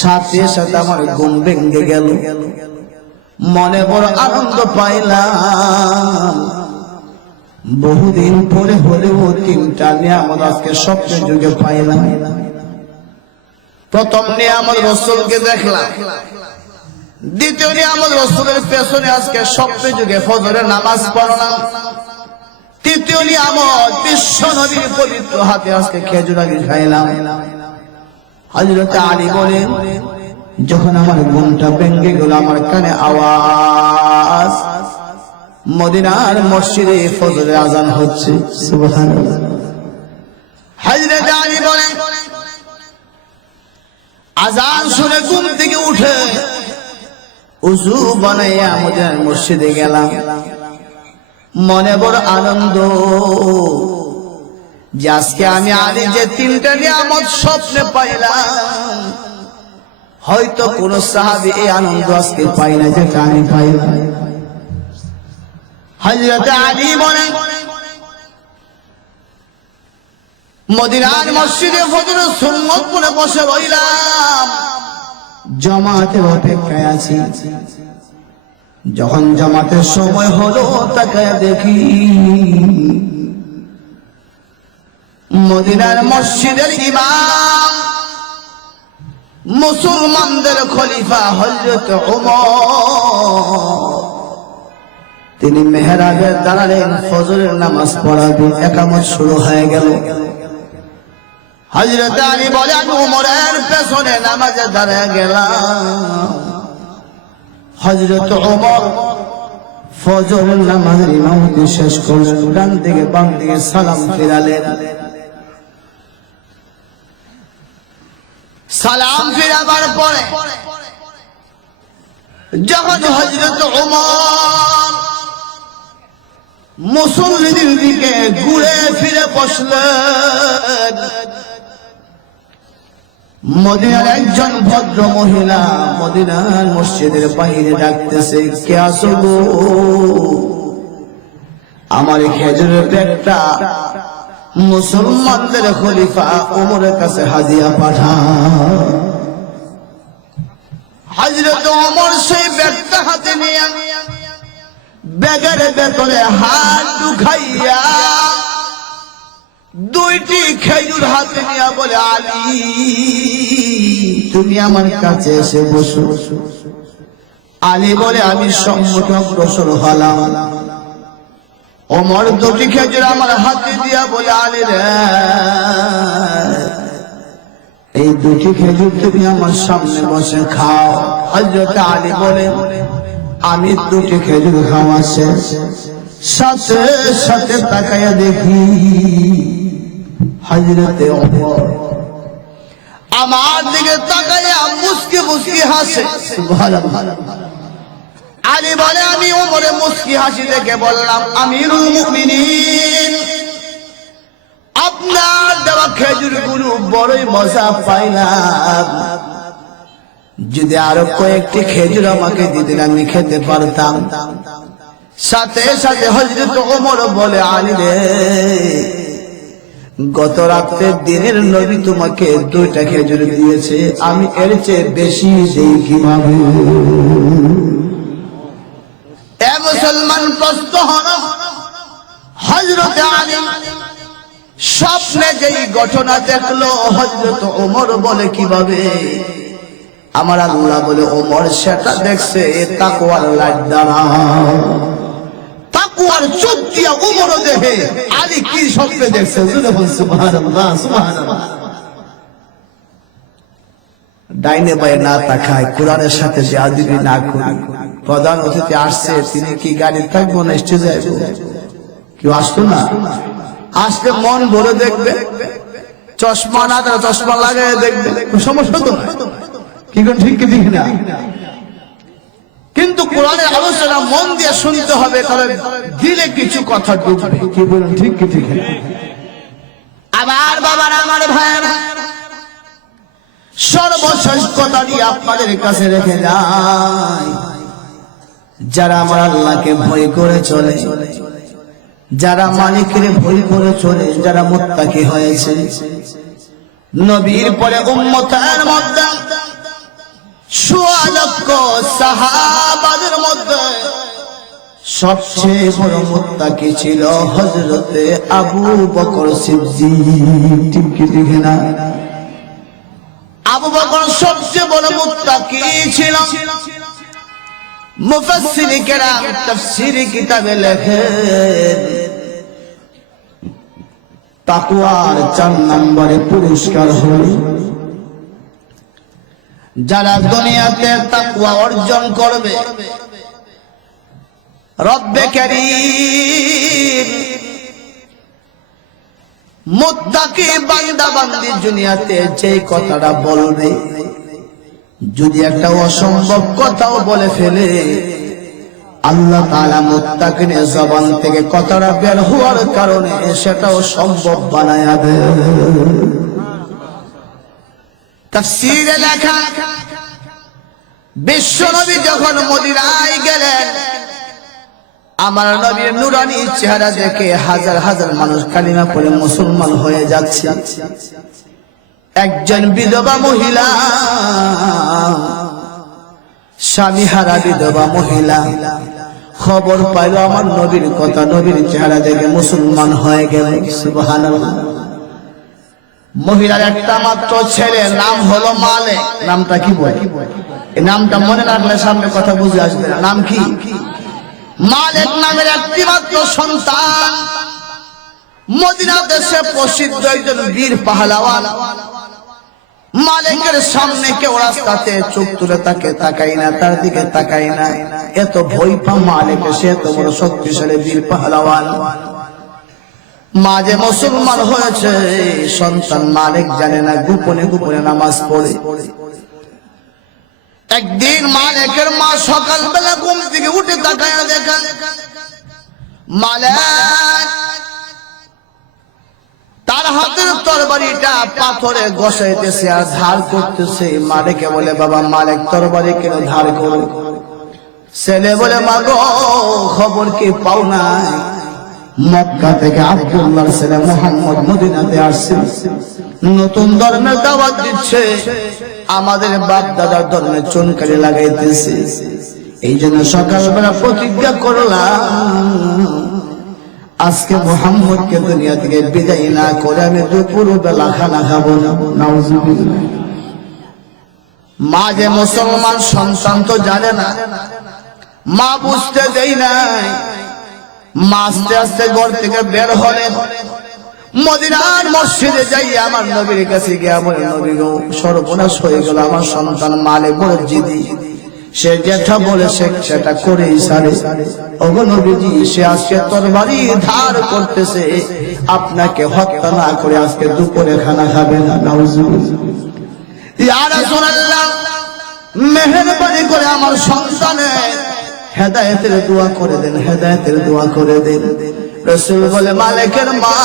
সাথে সাথে আমার ঘুম ভেঙে গেল। মনে বড় আনন্দ পাইলাম। বহুদিন পরে হলেও তিনটা নিয়ামত আজকে স্বপ্নের যুগে পাইলাম। প্রথম নিয়ামত রাসূলকে দেখলাম, দ্বিতীয় নিয়ামত রাসূলের পেছনে আজকে স্বপ্নের যুগে ফজরের নামাজ পড়লাম, তৃতীয় নিয়ামত বিশ্ব নবীর পবিত্র হাতে আজকে খেজুর আগে খাইলাম। হযরত আলী বলেন, যখন আমার ঘুমটা ভেঙে গেল, আমার কানে আওয়াজ, মদিনার মসজিদে ফজরের আযান হচ্ছে। সুবহানাল্লাহ। হযরত আলী বলেন, আযান শুনে ঘুম থেকে উঠে ওযু বানাইয়া মদিনার মসজিদে গেলাম। মনে বড় আনন্দ যে আজকে আমি আলী যে তিনটা নিয়ামত স্বপ্নে পাইলাম, হয়তো কোন সাহাবী এই আনন্দ আজকে পাই না যেটা আমি পাইলাম। হযরত আলী বলেন, মদিনার মসজিদে ফজরের সুন্নত পড়ে বসে রইলাম, জামাতের অপেক্ষায় আছি। যখন জামাতের সময় হলো, তাকায় দেখি মদিনার মসজিদের ইমাম, মুসলমানদের খলিফা হযরত ওমর, তিনি মেহরাবে দাঁড়ালেন, ফজরের নামাজ পড়াবে, একামত শুরু হয়ে গেল। হযরত আলী বলে, আমি ওমরের পেছনে নামাজে দাঁড়িয়ে গেলাম। হযরত ওমর ফজরের নামাজের ইমামতি শেষ করলেন, ডান দিকে বাম দিকে সালাম ফিরালেন। সালাম ফিরাবার পরে যখন হযরত ওমর মুসল্লিদের দিকে ঘুরে ফিরে বসলেন, মদিনার একজন ভদ্র মহিলা মদিনার মসজিদের বাইরে ডাকতেছে, কে আসো গো, আমার খেজুরের ব্যাগটা মুসলমানদের খলিফা ওমরের কাছে হাদিয়া পাঠাও। হযরত ওমর সেই ব্যাগটা হাতে নিয়ে ব্যাগের ভেতরে হাত ঢুকাইয়া দুইটি খেজুর হাতে নিয়ে বলে, আলী তুমি আমার কাছে এসে বসো। আলী বলে, আমি সম্মুখে অগ্রসর হলাম। ওমর দুটি খেজুর আমার হাতে দিয়া বলে, আলী রে, এই দুটি খেজুর তুমি আমার সামনে বসে খাও। হযরত আলী বলে, আমি দুটি খেজুর খাওয়া শেষ, সাথে সাথে তাকাইয়া দেখি হযরত ওমর আমার দিকে তাকাইয়া মুস্কি মুস্কি হাসে। সুবহানাল্লাহ। আলী বলে, আমি ওমরে মুস্কি হাসি দেখে বললাম, আমিরুল মুমিনিন, আপনার দেওয়া খেজুরগুলো বড়ই মজা পাইলাম, যদি আরো কয়েকটি খেজুর আমাকে দিতেন আমি খেতে পারতাম। সাথে সাথে হযরত ওমর বলে, আলী রে, গত রাতে দিনের নবী তোমাকে 2টা খেজুর দিয়েছে, আমি এর চেয়ে বেশি দেই কিভাবে? এ মুসলমান প্রশ্ন হলো, হযরত আলী স্বপ্নে যেই ঘটনা দেখলো হযরত ওমর বলে কিভাবে? আমার আল্লাহ বলে ওমর সেটা দেখছে তাকওয়ার লাইট দ্বারা। তাকওয়ার চোখ দিয়া ওমর দেখে আলী কি স্বপ্নে দেখছে? সুবহানাল্লাহ সুবহানাল্লাহ। ডাইনে বায়ে না তাকায়, কোরআনের সাথে বেয়াদবি না করি। প্রধান অতিথি আসছে, তিনি কি গাড়ি থাকবো না স্টেজে যাইবো? কেউ আসতো না, আসলে মন ভরে দেখবে, চশমা না তারা চশমা লাগায় দেখবে, সমস্যা তো না। কি কোন ঠিক কি ঠিক না? কিন্তু কোরআনের আলোচনা মন দিয়ে শুনতে হবে, তাহলে দিলে কিছু কথা ঢুকবে। কি বলেন ঠিক কি ঠিক না? আবার বাবার আমার ভাইয়েরা, সর্বশেষ কথা দিয়ে আপনাদের কাছে রেখে যাই, যারা আমার আল্লাহকে ভয় করে চলে, যারা মালিকের ভয় করে চলে, যারা মুত্তাকি হয়েছে, নবীর পরে উম্মতের মধ্যে 1.5 লক্ষ সাহাবাদের মধ্যে সবচেয়ে বড় মুত্তাকি ছিল হযরতে আবু বকর সিদ্দিক। ঠিক কি ঠিক না? আবু বকর সবচেয়ে বড় মুত্তাকি ছিল। মুফাসসিরিন কেরাম তাফসীরি কিতাবে লেখেন, তাকওয়ার 4 নম্বরে পুরস্কার হল যারা দুনিয়াতে তাকওয়া অর্জন করবে, রব্বে কারীম মুত্তাকি বান্দা বান্দি দুনিয়াতে যে কথাটা বলবে, যদি একটা অসম্ভব কথাও বলে ফেলে, আল্লাহ তাআলা মুত্তাকিনের জবান থেকে কথাটা বের হওয়ার কারণে সেটাও সম্ভব বানায়া দেয়। তাফসীরে লেখা, বিশ্বনবী যখন মদিনায় গেলেন, আমার নবীর নূরানী চেহারা দেখে হাজার হাজার মানুষ কালিমা পড়ে মুসলমান হয়ে যাচ্ছে। একজন বিধবা মহিলা, স্বামীহারা বিধবা মহিলা খবর পাইল আমার নবীর কথা, নবীর চেহারা দেখে মুসলমান হয়ে গেল। সুবহানাল্লাহ। মহিলার একটা মাত্র ছেলে, নাম হলো মালিক। নামটা কি বলে? এই নামটা মনে রাখলে সামনে কথা বুঝে আসবে। নাম কি? মালিক নামের একটি মাত্র সন্তান। মদিনা দেশে প্রসিদ্ধ একজন বীর পাহলাওয়ান। মালিকের সামনে কেউ রাস্তাতে চোখ তুলে তাকে তাকাই না, তার দিকে তাকাই না, এত ভয় পা মালিক। সে এত বড় শক্তিশালী বীর পাহলাওয়ান। মাঝে মুসলমান হয়েছে, সন্তান মালিক জানে না, গোপনে গোপনে নামাজ পড়ে। একদিন মালিকের মা সকালবেলা ঘুম থেকে উঠে তাকায় দেখেন মালিক তার হাতের তরবারিটা পাথরে ঘষাইতেছে আর ধার করতেছে। মালিকে বলে, বাবা মালিক তরবারি কেন ধার করো? ছেলে বলে, মা গো খবর কি পাও নাই? মক্কা থেকে আব্দুল্লাহর ছেলে মুহাম্মদ মদিনাতে আসছে, নতুন ধর্মের দাওয়াত দিচ্ছে, আমাদের বাপ দাদার ধর্মে চুনকালি লাগাইতেছে। এই জন্য সকালবেলা প্রতিজ্ঞা করলাম, আজকে মুহাম্মদকে দুনিয়া থেকে বিদায় না করে আমি দুপুর বেলা খানা খাবো না। নাউজুবিল্লাহ। মা যে মুসলমান, সন্তান তো জানে না, মা বুঝতে দেই নাই। মা আস্তে আস্তে ঘর থেকে বের হলেন, মদিনার মসজিদে যাই আমার নবীর কাছে গিয়ে বলে, নবী গো সর্বনাশ হয়ে গেল, আমার সন্তান মালে বড় জিদি, সে যেটা বলে সেটা করেই সারে। ওগো নবীজি, সে আজকে তরবারি ধার করতেছে, আপনাকে হত্যা না করে আজকে দুপুরে খানা খাবে না। নাউজুবিল্লাহ। ইয়া রাসূলুল্লাহ, মেহেরবানি করে আমার সন্তানের হেদায়েতের দোয়া করে দেন, হেদায়েতের দোয়া করে দেন। রাসূল বলে, মালিকের মা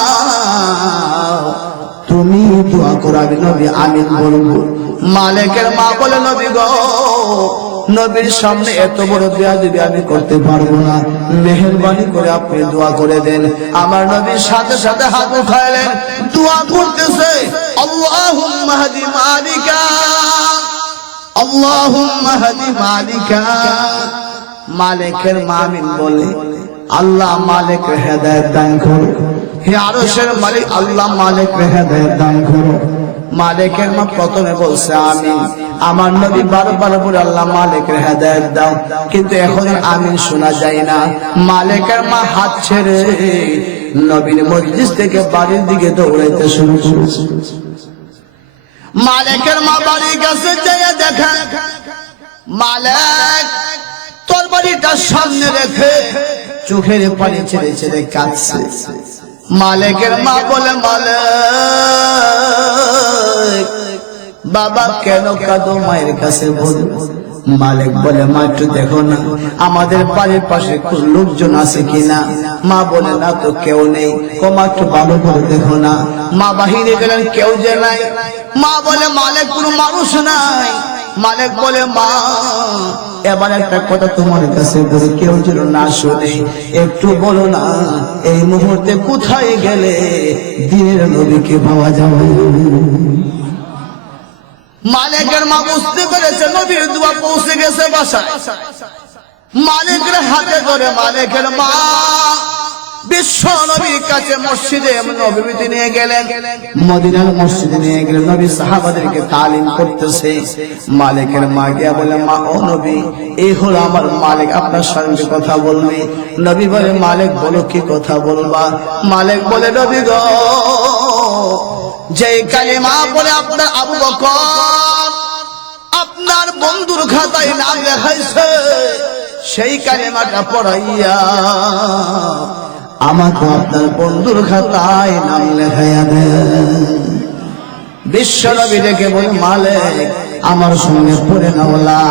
তুমি দোয়া করাবে। নবী আমিন বলবো। মালিকের মা বলে, নবী গো নবীর সামনে এত বড় বেয়াদবি আমি করতে পারবো না, মেহেরবানি করে আপনি দোয়া করে দেন। আমার নবীর সাথে সাথে হাত উঠাইলেন, দোয়া করতেছে, আল্লাহুম্মা হাদি মালিকা, আল্লাহুম্মা হাদি মালিকা। মালিকের মামিন বলে, আল্লাহ মালিক হেদায়েত দান করো। হে আরশের মালিক, আল্লাহ মালিক হেদায়েত দান করো। মালিকের মা প্রথমে বলছে আমিন। আমার নবী বারবার বলে আল্লাহ মালিকের হেদায়েত দাও, কিন্তু এখন আমিন শোনা যায় না। মালিকের মা হাত ছেড়ে নবীর মজলিস থেকে বাড়ির দিকে দৌড়াইতে শুরু করেছে। মালিকের মা বাড়ির কাছে যেয়ে দেখে মালিক তরবারিটার সামনে রেখে চোখের পানি ছেড়ে ছেড়ে কাঁদছে। মালিকের মা বলে, মালিক বাবা কেন কাঁদো, মায়ের কাছে বলো। মালিক বলে, মা একটু দেখো না আমাদের বাড়ির পাশে কোন লোকজন আছে কিনা। মা বলে, না তো কেউ নেই। মা একটু ভালো করে দেখো না। মা বাহিরে গেলেন, কেউ যে নাই। মা বলে, মালিক কোনো মানুষ নাই। মালিক বলে, মা এবার একটা কথা তোমার কাছে বলে, কেউ যেন না শুনে, একটু বলো না এই মুহূর্তে কোথায় গেলে দিনের নবীকে পাওয়া যাবে। মালিকের মা বুঝতে পেরেছে নবীর দোয়া পৌঁছে গেছে বাসায়। মালিকের হাতে ধরে মালিকের মা বিশ্ব নবীর কাছে মসজিদে নববীতে নিয়ে গেলেন। মদিনার মসজিদে নিয়ে গেলে নবী সাহাবাদেরকে তালিম করতেছে। মালিকের মা গিয়া বলে, মা ও নবী, এই হলো আমার মালিক, আপনার সঙ্গে কথা বলবে। নবী বলে, মালিক বলো কি কথা বলবা। মালিক বলে, নবী গো, যে কালিমা বলে আপনার আবু বকর আপনার বন্ধুর খাতায় নাম লেখাইছে, সেই কালিমাটা পড়াইয়া আমাকে আপনার বন্ধুর খাতায় নাম লেখাইয়া দেন। বিশ্ব নবী ডেকে বলে, মালিক আমার সঙ্গে পড়ে নাও, লা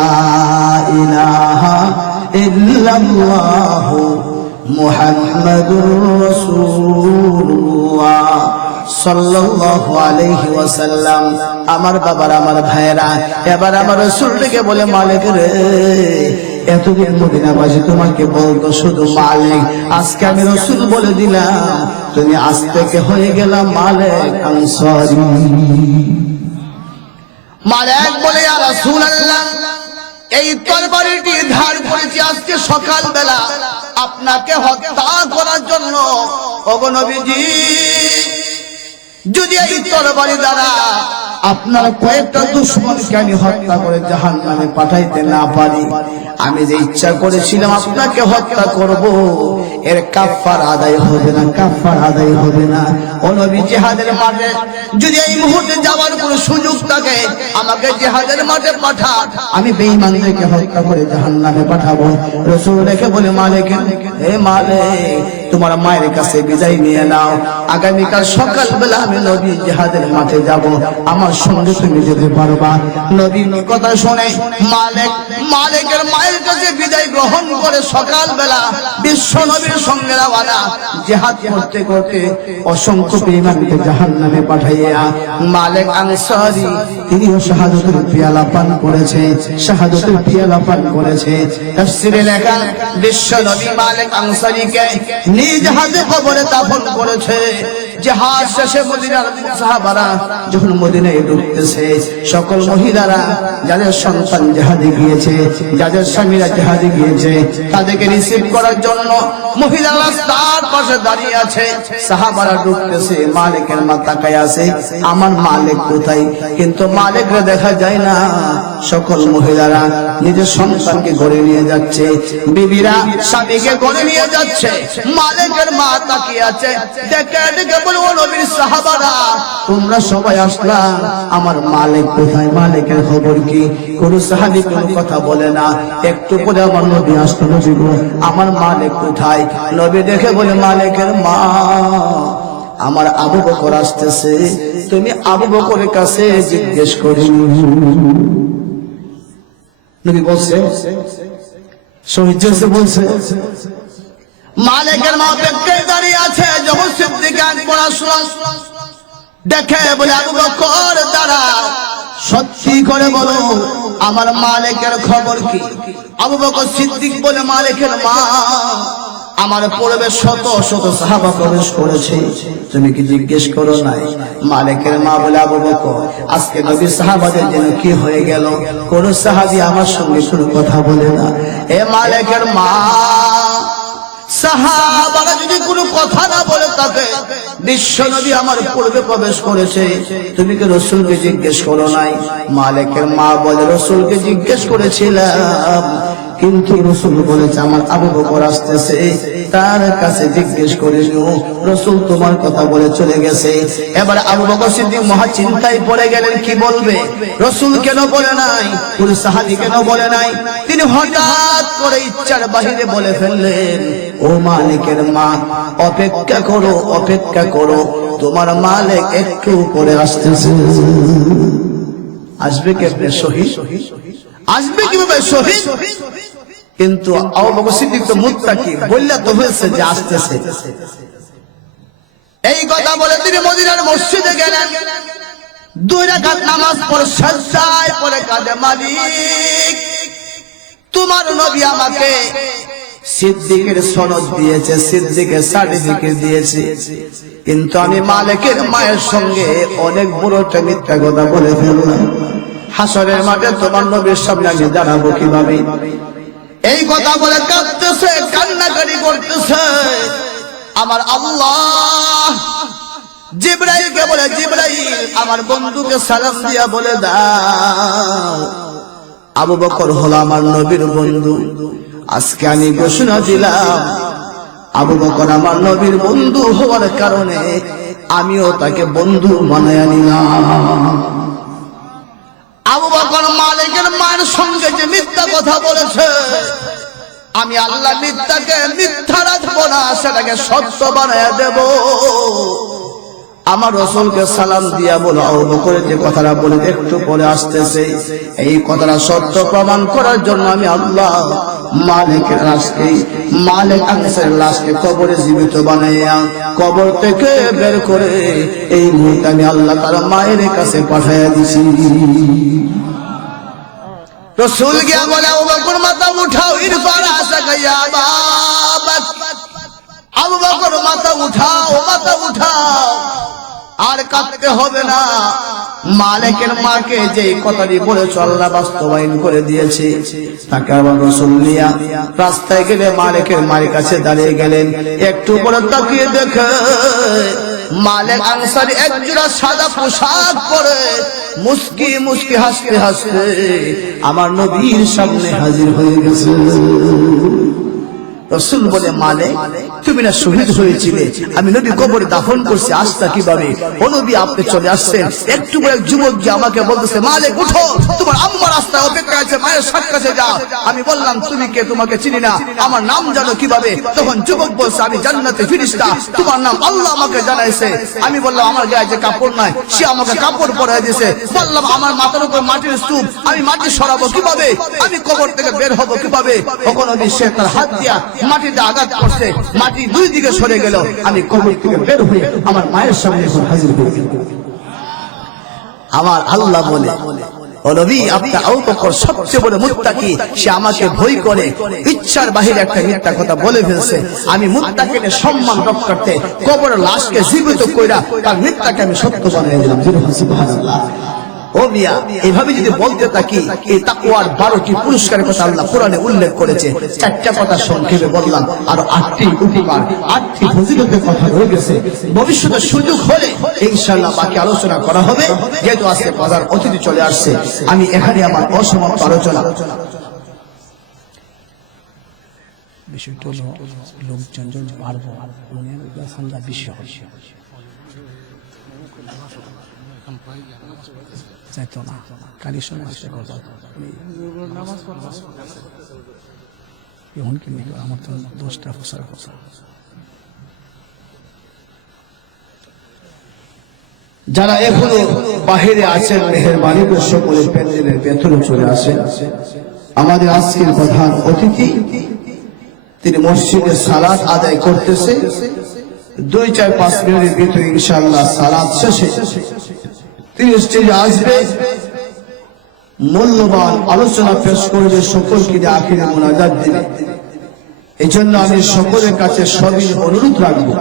ইলাহা ইল্লাল্লাহু মুহাম্মাদুর রাসূলুল্লাহ সাল্লাল্লাহু আলাইহি ওয়াসাল্লাম। আমার বাবার, আমার ভাইয়েরা, এবার আমার রাসূল ডেকে বলে, মালিক রে, এতদিন মদিনাবাসী তোমাকে বলতো শুধু মালিক, আজকে আমি রাসূল বলে দিলাম, তুমি আজ থেকে হয়ে গেলাম মালিক আনসারী। মালিক বলে, ইয়া রাসূলুল্লাহ, এই তরবারিটি ধার করেছি আজকে সকাল বেলা আপনাকে হত্যা করার জন্য। ওগো নবীজি, যদি এই তরবারি দ্বারা আপনার কয়েকটা দুশমনকে আমি হত্যা করে জাহান্নামে পাঠাইতে না পারি, আমি যে ইচ্ছা করেছিলাম আপনাকে হত্যা করব, এর কাফারা আদায় হবে না, কাফারা আদায় হবে না। ও নবী, জিহাদের মাঠে যদি এই মুহূর্তে যাওয়ার কোনো সুযোগ থাকে আমাকে জিহাদের মাঠে পাঠান, আমি বেঈমানদেরকে হত্যা করে জাহান্নামে পাঠাবো। রাসূল রেখে বলে, মালিক, হে মালিক, তোমার মায়ের কাছে বিদায় নিয়ে নাও, আগামীকাল সকালবেলা আমি নবী জিহাদের মাঠে যাব, আমার সঙ্গে তুমি যেতে পারবা। নবীর কথা শুনে মালিকের মায়ের কাছে বিদায় গ্রহণ করে সকালবেলা বিশ্ব নবীর সঙ্গে রওনা। জিহাদ করতে করতে অসংখ্য বেঈমানকে জাহান্নামে পাঠাইয়া মালিক আনসারী তিনিও শাহাদাতের পিয়ালা পান করেছে, শাহাদাতের পিয়ালা পান করেছে। তাফসীরে লেখা, বিশ্ব নবী মালিক আনসারীকে নিজ হাতে কবরে দাফন করেছে। জিহাদ শেষে মদিনার সাহাবারা যখন মদিনায় ঢুকতেছে, সকল মহিলারা যাদের সন্তান জিহাদে গিয়েছে, যাদের স্বামীরা জিহাদে গিয়েছে, তাদেরকে রিসিভ করার জন্য মহিলারা তার পাশে দাঁড়িয়ে আছে। সাহাবারা ঢুকতেছে, মালিকের মা তাকায় আছে, আমার মালিক কোথায়? কিন্তু মালিকরে দেখা যায় না। সকল মহিলারা নিজের সন্তানকে ঘরে নিয়ে যাচ্ছে, বিবিরা স্বামীকে ঘরে নিয়ে যাচ্ছে, মালিকের মা তাকিয়ে আছে। দেখে দেখে বলে, ও নবীর সাহাবারা, তোমরা সবাই আসলা, আমার মালিক কোথায়? মালিকের খবর কি? কোন সাহাবী কোনো কথা বলে না। একটু পরে আমার নবী আসতো, নবী গো, আমার মালিক কোথায়? নবী দেখে বলে, মালিকের মা, আমার আবু বকর আসতেছে, তুমি আবু বকরের কাছে জিজ্ঞেস করি। নবী বলছে, শহীদ জোসে বলছে, মালিকের মা দেখতে দাঁড়িয়ে আছে। যখন সিদ্দিক আকবর আসলো, দেখে বলে, আবু বকর দাঁড়াও, সত্যি করে বলো আমার মালিকের খবর কি? আবু বকর সিদ্দিক বলে, মালিকের মা আমার পূর্বে শত শত সাহাবা প্রবেশ করেছে, তুমি কি জিজ্ঞেস করো নাই? মালিকের মা বলে, আবু বকর আজকে নবী সাহাবাদের জন্য কি হয়ে গেল? কোন সাহাবী আমার সঙ্গে কোনো কথা বলে না। এ মালিকের মা, সাহাবারা যদি কোনো কথা না বলে থাকে, বিশ্ব নবী আমার পূর্বে প্রবেশ করেছে, তুমি কি রাসূলকে জিজ্ঞেস করো নাই? মালিকের মা বলে, রাসূলকে জিজ্ঞেস করেছিলাম, কিন্তু রাসূল বলেছে আমার আবু বকর আসতেছে, তার কাছে জিজ্ঞেস করিও, রাসূল তোমার কথা বলে চলে গেছে। এবার আবু বকর সিদ্দিক মহা চিন্তায় পড়ে গেলেন, কি বলবে? রাসূল কেন বলে নাই? কোন সাহাবী কেন বলে নাই? তিনি হঠাৎ করে ইচ্ছার বাহিরে বলে ফেললেন, ও মালিকের মা, অপেক্ষা করো, অপেক্ষা করো, তোমার মালিক একটু পরে আসতেছে। আসবে কেমনে? শহীদ আসবে কিভাবে? শহীদ। কিন্তু আবু বকর সিদ্দিক তো মুত্তাকি, বললা তো হয়েছে যে আসতেছে। এই কথা বলে তিনি মদিনার মসজিদে গেলেন, 2 রাকাত নামাজ পড়ে সাজদায় পড়ে কাঁদে, মালিক তোমার নবী আমাকে সিদ্দিকের সনদ দিয়েছে, সিদ্দিকের সার্টিফিকেট দিয়েছে, কিন্তু আমি মালিকের মায়ের সঙ্গে অনেক বড় একটা মিথ্যা কথা বলে ফেললাম। হাসরের মাঠে তোমার নবীর সামনে আমি দাঁড়াবো কিভাবে? এই কথা বলে কাঁদতেছে, কান্নাকাটি করতেছে। আমার আল্লাহ জিবরাইলকে বলে, জিবরাইল আমার বন্ধুকে সালাম দিয়া বলে দাও, আবু বকর হলো আমার নবীর বন্ধু। আজকে আমি ঘোষণা দিলাম, আবু বকর আমার নবীর বন্ধু হওয়ার কারণে আমিও তাকে বন্ধু বানায়া নিলাম। আবু বকর মালিকের মায়ের সঙ্গে যে মিথ্যা কথা বলেছে, আমি আল্লাহ মিথ্যাকে মিথ্যা রাখবো না, সেটাকে সত্য বানায়া দেব। আমার রাসূলকে সালাম দিয়া বলো, আবু বকর যে কথাটা বলে একটু পরে আসতেছে, এই কথাটা সত্য প্রমাণ করার জন্য আমি আল্লাহ মালিকের লাশকে, মালিক আনসারের লাশকে কবরে জীবিত বানাইয়া কবর থেকে বের করে এই মুহূর্তে আমি আল্লাহ তার মায়ের কাছে পাঠাইয়া দিছি। রাসূল গিয়া বলে, আবু বকর মাথা উঠাও, ইরফা রাসাকা ইয়া বাবা, আবু বকর মাথা উঠাও, মাথা উঠাও, আর কাঁদতে হবে না। মালিকের মাকে যে কথাটি বলেছ আল্লাহ বাস্তবায়ন করে দিয়েছে। তাকে আবার রাসূল নিয়া রাস্তায় গেলে মালিকের মায়ের কাছে দাঁড়িয়ে গেলেন, একটু পরে তাকিয়ে দেখে মালিক আনসারী একজোড়া সাদা পোশাক পরে মুস্কি মুস্কি হাসতে হাসতে আমার নবীর সামনে হাজির হয়ে গেছে। রাসূল বলে, মালিক তুমি না শহীদ হয়েছিলে, আমি নবী কবরে দাফন করছি, আসতা কিভাবে? ও নবী আপনি চলে আসছেন। একটু বড় যুবক যে আমাকে বলতেছে, মালিক উঠো, তোমার আম্মা রাস্তায় অপেক্ষা আছে, মায়ের সাক্ষাতে যাও। আমি বললাম, তুমি কে? তোমাকে চিনি না, আমার নাম জানো কিভাবে? তখন যুবক বলছে, আমি জান্নাতে ফেরেশতা, তোমার নাম আল্লাহ আমাকে জানাইছে। আমি বললাম, আমার গায়ে যে কাপড় নাই, সে আমাকে কাপড় পরাই দিয়েছে। বললাম, আমার মাথার উপর মাটির স্তূপ, আমি মাটি সরাবো কিভাবে? আমি কবর থেকে বের হব কিভাবে? তখন নবী সে তার হাত দিয়া মাটিতে আঘাত করছে, মাটি 2 দিকে সরে গেল, আমি কবর থেকে বের হয়ে আমার মায়ের সামনে হাজির হয়ে গেলাম। আমার আল্লাহ বলে, ও নবী আপনি আবু বকর সবচেয়ে বড় মুত্তাকি, সে আমাকে ভয় করে ইচ্ছার বাহিরে একটা মিথ্যা কথা বলে ফেলছে। আমি মুত্তাকিকে সম্মান রক্ষার্থে কবরের লাশকে জীবিত কইরা তার মিথ্যাকে আমি সত্য বানিয়ে দিলাম। সুবহানাল্লাহ। ও মিয়া, এইভাবে যদি বলতে থাকি, এই তাকওয়ার 12টি পুরস্কারের কথা আল্লাহ কোরআনে উল্লেখ করেছে। 4টা কথা সংক্ষেপে বললাম, আর 8টি উপকার, 8টি ফজিলতের কথা রয়ে গেছে। ভবিষ্যতে সুযোগ হলে ইনশাআল্লাহ বাকি আলোচনা করা হবে। যেহেতু আজকে বাজার অতিথি চলে আসছে, আমি এখানে আমার অসমাপ্ত আলোচনা। বিষয়টা হলো লোকজন যদি পারবো মনের ঠান্ডা বিশ্ব যাইতো না, কালির সময় আসতে কথা এখন কিন্তু আমার তো 10টা বছর কথা। যারা এখনো বাহিরে আছেন, মেহেরবানি করে সকলে প্যান্ডেলের ভেতরে চলে আসেন। আমাদের আজকের প্রধান অতিথি, তিনি মসজিদে সালাত আদায় করতেছে। 2-4-5 মিনিটের ভিতরে ইনশাআল্লাহ সালাত শেষে তিনি স্টেজে আসবে। মূল্যবান আলোচনা পেশ করবে, সকলকে দিয়ে আখিরে মোনাজাত দেবে। এই জন্য আমি সকলের কাছে সবই অনুরোধ রাখবো,